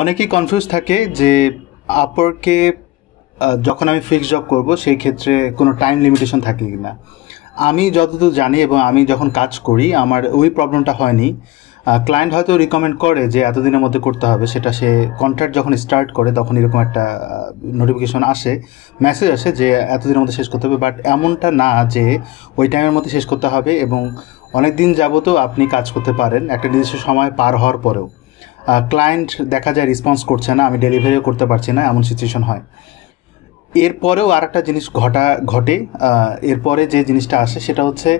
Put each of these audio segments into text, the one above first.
অনেকেই কনফিউজ থাকে যে আপওয়ার্কে যখন আমি ফিক্সড জব করব সেই ক্ষেত্রে কোনো টাইম লিমিটেশন থাকে কি না। আমি যতদূর জানি এবং আমি যখন কাজ করি আমার ওই প্রবলেমটা হয়নি। ক্লায়েন্ট হয়তো রিকমেন্ড করে যে এতদিনের মধ্যে করতে হবে, সেটা সে কন্ট্রাক্ট যখন স্টার্ট করে তখন এরকম একটা নোটিফিকেশন আসে, মেসেজ আসে যে এতদিনের মধ্যে শেষ করতে হবে, বাট এমনটা না যে ওই টাইমের মধ্যে শেষ করতে হবে। এবং অনেক দিন যাবতও আপনি কাজ করতে পারেন একটা নির্দিষ্ট সময় পার হওয়ার পরেও ক্লায়েন্ট দেখা যায় রেসপন্স করছে না, আমি ডেলিভারিও করতে পারছি না, এমন সিচুয়েশন হয়। এরপরেও আর একটা জিনিস ঘটে। এরপরে যে জিনিসটা আসে সেটা হচ্ছে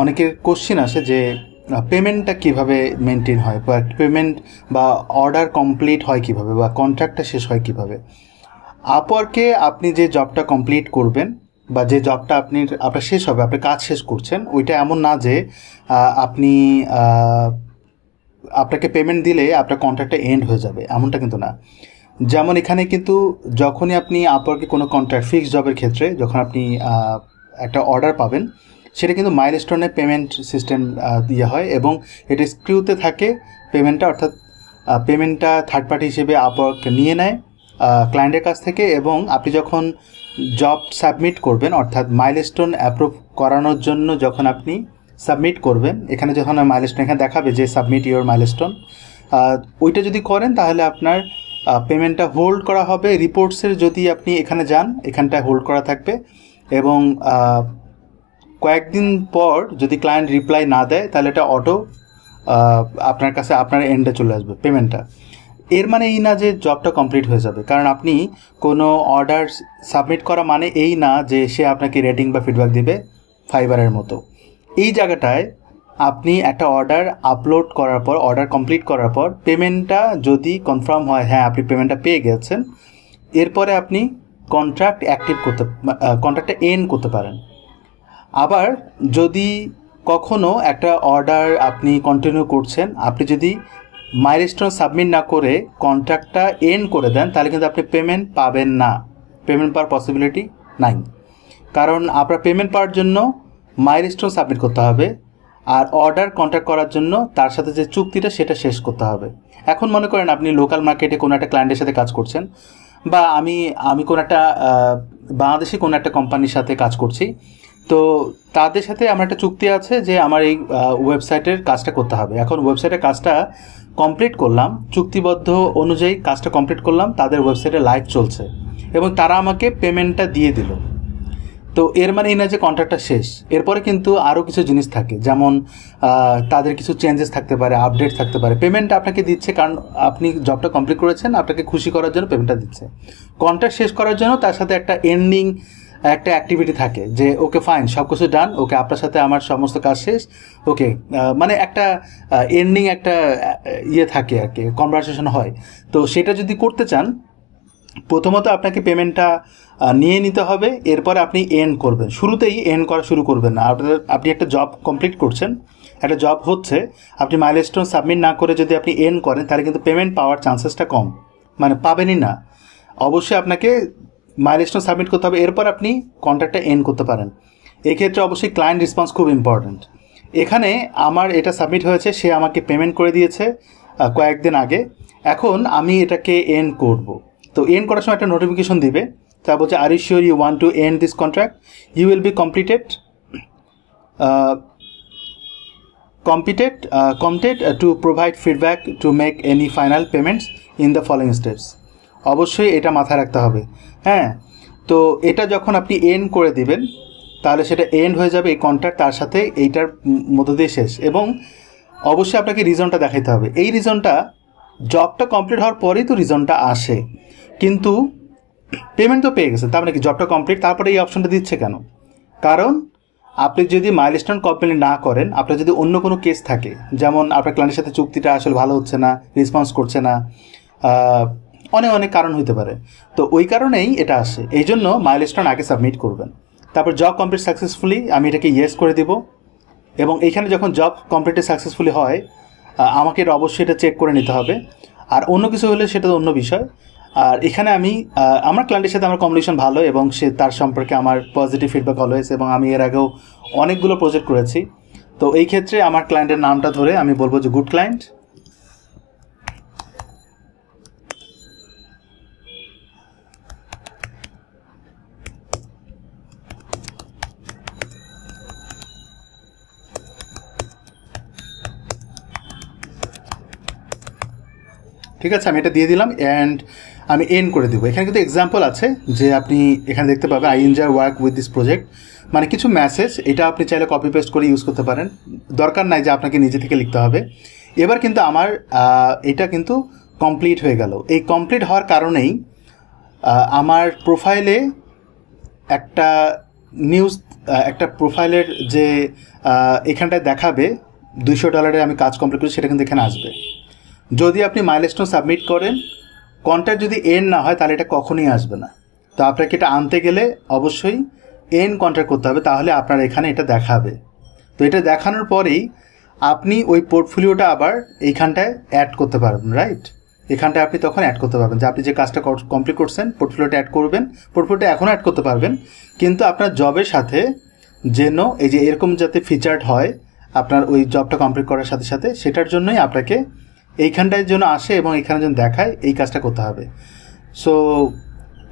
অনেকের কোশ্চেন আসে যে পেমেন্টটা কিভাবে মেনটেন হয়, বা পেমেন্ট বা অর্ডার কমপ্লিট হয় কিভাবে, বা কন্ট্রাক্টটা শেষ হয় কিভাবে। আপওয়ার্কে আপনি যে জবটা কমপ্লিট করবেন বা যে জবটা আপনার শেষ হবে, আপনি কাজ শেষ করছেন, ওইটা এমন না যে আপনি আপনাকে পেমেন্ট দিলে আপনার কন্ট্রাক্টটা এন্ড হয়ে যাবে, এমনটা কিন্তু না। যেমন এখানে কিন্তু যখনই আপনি আপওয়ার্কে কোনো কন্ট্রাক্ট ফিক্সড জবের ক্ষেত্রে যখন আপনি একটা অর্ডার পাবেন, সেটা কিন্তু মাইলস্টোনে পেমেন্ট সিস্টেম দিয়ে হয় এবং এটা স্ক্রিউতে থাকে পেমেন্টটা, অর্থাৎ পেমেন্টটা থার্ড পার্টি হিসেবে আপওয়ার্ক নিয়ে নেয় ক্লায়েন্টের কাছ থেকে। এবং আপনি যখন জব সাবমিট করবেন, অর্থাৎ মাইলস্টোন অ্যাপ্রুভ করানোর জন্য যখন আপনি সাবমিট করবেন, এখানে যখন মাইলস্টোন এখানে দেখাবে যে সাবমিট ইওর মাইলস্টোন, ওইটা যদি করেন তাহলে আপনার পেমেন্টটা হোল্ড করা হবে। রিপোর্টসের যদি আপনি এখানে যান, এখানটায় হোল্ড করা থাকবে এবং কয়েকদিন পর যদি ক্লায়েন্ট রিপ্লাই না দেয় তাহলে এটা অটো আপনার কাছে আপনার এন্ডে চলে আসবে পেমেন্টটা। এর মানে এই না যে জবটা কমপ্লিট হয়ে যাবে, কারণ আপনি কোনো অর্ডার সাবমিট করা মানে এই না যে সে আপনাকে রেটিং বা ফিডব্যাক দেবে ফাইবারের মতো। এই জায়গাটায় আপনি একটা অর্ডার আপলোড করার পর, অর্ডার কমপ্লিট করার পর পেমেন্টটা যদি কনফার্ম হয় হ্যাঁ আপনি পেমেন্টটা পেয়ে গেছেন, এরপরে আপনি কন্ট্রাক্টটা এন্ড করতে পারেন। আবার যদি কখনো একটা অর্ডার আপনি কন্টিনিউ করছেন, আপনি যদি মাইলস্টোন সাবমিট না করে কন্ট্রাক্টটা এন্ড করে দেন, তাহলে কিন্তু আপনি পেমেন্ট পাবেন না, পেমেন্ট পাওয়ার পসিবিলিটি নাই। কারণ আপনার পেমেন্ট পাওয়ার জন্য মাইলস্টোন সাবমিট করতে হবে, আর অর্ডার কন্ট্যাক্ট করার জন্য তার সাথে যে চুক্তিটা সেটা শেষ করতে হবে। এখন মনে করেন আপনি লোকাল মার্কেটে কোনো একটা ক্লায়েন্টের সাথে কাজ করছেন, বা আমি কোনো একটা বাংলাদেশি কোনো একটা কোম্পানির সাথে কাজ করছি, তো তাদের সাথে আমার একটা চুক্তি আছে যে আমার এই ওয়েবসাইটের কাজটা করতে হবে। এখন ওয়েবসাইটের কাজটা কমপ্লিট করলাম, চুক্তিবদ্ধ অনুযায়ী কাজটা কমপ্লিট করলাম, তাদের ওয়েবসাইটে লাইভ চলছে এবং তারা আমাকে পেমেন্টটা দিয়ে দিল। তো এর মানে এই না যে কন্ট্রাক্টটা শেষ। এরপরে কিন্তু আরও কিছু জিনিস থাকে, যেমন তাদের কিছু চেঞ্জেস থাকতে পারে, আপডেট থাকতে পারে। পেমেন্টটা আপনাকে দিচ্ছে কারণ আপনি জবটা কমপ্লিট করেছেন, আপনাকে খুশি করার জন্য পেমেন্টটা দিচ্ছে। কন্ট্রাক্ট শেষ করার জন্য তার সাথে একটা এন্ডিং একটা অ্যাক্টিভিটি থাকে যে ওকে ফাইন, সব কিছু ডান, ওকে আপনার সাথে আমার সমস্ত কাজ শেষ, ওকে, মানে একটা এন্ডিং একটা থাকে আর কি, কনভারসেশন হয়। তো সেটা যদি করতে চান, প্রথমত আপনাকে পেমেন্টটা নিয়ে নিতে হবে, এরপরে আপনি এন্ড করবেন। শুরুতেই এন্ড করা শুরু করবেন না। আপনি একটা জব কমপ্লিট করছেন, একটা জব হচ্ছে, আপনি মাইলস্টোন সাবমিট না করে যদি আপনি এন্ড করেন তাহলে কিন্তু পেমেন্ট পাওয়ার চান্সেসটা কম, মানে পাবেনই না। অবশ্যই আপনাকে মাইলস্টোন সাবমিট করতে হবে, এরপর আপনি কন্ট্রাক্টটা এন্ড করতে পারেন। এক্ষেত্রে অবশ্যই ক্লায়েন্ট রেসপন্স খুব ইম্পর্ট্যান্ট। এখানে আমার এটা সাবমিট হয়েছে, সে আমাকে পেমেন্ট করে দিয়েছে কয়েকদিন আগে, এখন আমি এটাকে এন্ড করব। তো এন্ড করার সময় একটা নোটিফিকেশন দিবে, তা বলছে are you sure you want to and this contract, you will be completed to provide feedback to make any final payments in the following steps. অবশ্যই এটা মাথায় রাখতে হবে। হ্যাঁ, তো এটা যখন আপনি এন্ড করে দিবেন তাহলে সেটা এন্ড হয়ে যাবে, এই কন্ট্রাক্ট তার সাথে এইটার মধ্য দিয়ে শেষ। এবং অবশ্যই আপনাকে রিজনটা দেখাতে হবে। এই রিজনটা জবটা কমপ্লিট হওয়ার পরেই তো রিজনটা আসে, কিন্তু পেমেন্ট তো পেয়ে গেছে, তার মানে কি জবটা কমপ্লিট, তারপরে এই অপশনটা দিচ্ছে কেন? কারণ আপনি যদি মাইলস্টোন কমপ্লিট না করেন, আপনার যদি অন্য কোনো কেস থাকে, যেমন আপনার ক্লায়েন্টের সাথে চুক্তিটা আসলে ভালো হচ্ছে না, রেসপন্স করছে না, অনেক অনেক কারণ হতে পারে, তো ওই কারণেই এটা আসে। এই জন্য মাইলস্টোন আগে সাবমিট করবেন, তারপর জব কমপ্লিট সাকসেসফুলি আমি এটাকে ইয়েস করে দিব। এবং এইখানে যখন জব কমপ্লিটে সাকসেসফুলি হয়, আমাকে এটা অবশ্যই এটা চেক করে নিতে হবে। আর অন্য কিছু হলে সেটা অন্য বিষয়। আর এখানে আমি আমার ক্লায়েন্টের সাথে আমার কমিউনিকেশন ভালো এবং সে তার সম্পর্কে আমার পজিটিভ ফিডব্যাক অলওয়েজ, এবং আমি এর আগেও অনেকগুলো প্রজেক্ট করেছি। তো এই ক্ষেত্রে আমার ক্লায়েন্টের নামটা ধরে আমি বলবো যে গুড ক্লায়েন্ট। ঠিক আছে, আমি এটা দিয়ে দিলাম অ্যান্ড আমি এন্ড করে দেবো। এখানে কিন্তু এক্সাম্পল আছে যে আপনি এখানে দেখতে পাবেন I enjoy work with this project, মানে কিছু মেসেজ, এটা আপনি চাইলে কপি পেস্ট করে ইউজ করতে পারেন, দরকার নাই যে আপনাকে নিজে থেকে লিখতে হবে। এবার কিন্তু আমার এটা কিন্তু কমপ্লিট হয়ে গেল। এই কমপ্লিট হওয়ার কারণেই আমার প্রোফাইলে একটা নিউজ, একটা প্রোফাইলের যে এখানটায় দেখাবে $200 আমি কাজ কমপ্লিট করি, সেটা কিন্তু এখানে আসবে। যদি আপনি মাইলস্টোন সাবমিট করেন, কন্ট্রাক্ট যদি এন্ড না হয় তাহলে এটা কখনোই আসবে না। তো আপনাকে এটা আনতে গেলে অবশ্যই এন্ড কন্ট্রাক্ট করতে হবে, তাহলে আপনার এখানে এটা দেখাবে। তো এটা দেখানোর পরেই আপনি ওই পোর্টফোলিওটা আবার এইখানটায় অ্যাড করতে পারবেন, রাইট? এখানটায় আপনি তখন অ্যাড করতে পারবেন যে আপনি যে কাজটা কমপ্লিট করছেন, পোর্টফোলিওটা অ্যাড করবেন। পোর্টফোলিওটা এখনও অ্যাড করতে পারবেন, কিন্তু আপনার জবের সাথে যেন এই যে এরকম যাতে ফিচার্ড হয় আপনার ওই জবটা কমপ্লিট করার সাথে সাথে, সেটার জন্যই আপনাকে এইখানটায় যেন আসে এবং এখানে যেন দেখায়, এই কাজটা করতে হবে। সো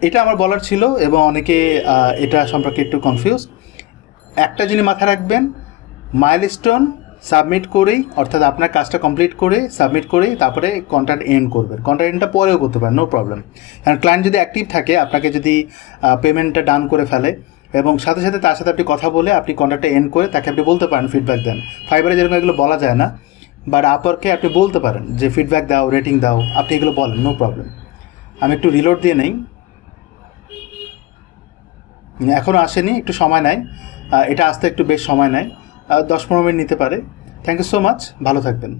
এটা আমার বলার ছিল, এবং অনেকে এটা সম্পর্কে একটু কনফিউজ। একটা জিনিস মাথায় রাখবেন, মাইলস্টোন সাবমিট করেই, অর্থাৎ আপনার কাজটা কমপ্লিট করে সাবমিট করেই তারপরে কন্ট্রাক্ট এন্ড করবেন। কন্ট্রাক্ট এন্ডটা পরেও করতে পারেন, নো প্রবলেম। কারণ ক্লায়েন্ট যদি অ্যাক্টিভ থাকে, আপনাকে যদি পেমেন্টটা ডান করে ফেলে এবং সাথে সাথে তার সাথে আপনি কথা বলে আপনি কন্ট্রাক্টটা এন্ড করে তাকে আপনি বলতে পারেন, ফিডব্যাক দেন। ফাইবারে যেরকম এগুলো বলা যায় না, বাট আপওয়ার্কে আপনি বলতে পারেন যে ফিডব্যাক দাও, রেটিং দাও, আপনি এগুলো বলেন, নো প্রবলেম। আমি একটু রিলোড দিয়ে নেই, এখনও আসেনি, একটু সময় নেয়, এটা আসতে একটু বেশ সময় নেয়, 10-15 মিনিট নিতে পারে। থ্যাংক ইউ সো মাচ, ভালো থাকবেন।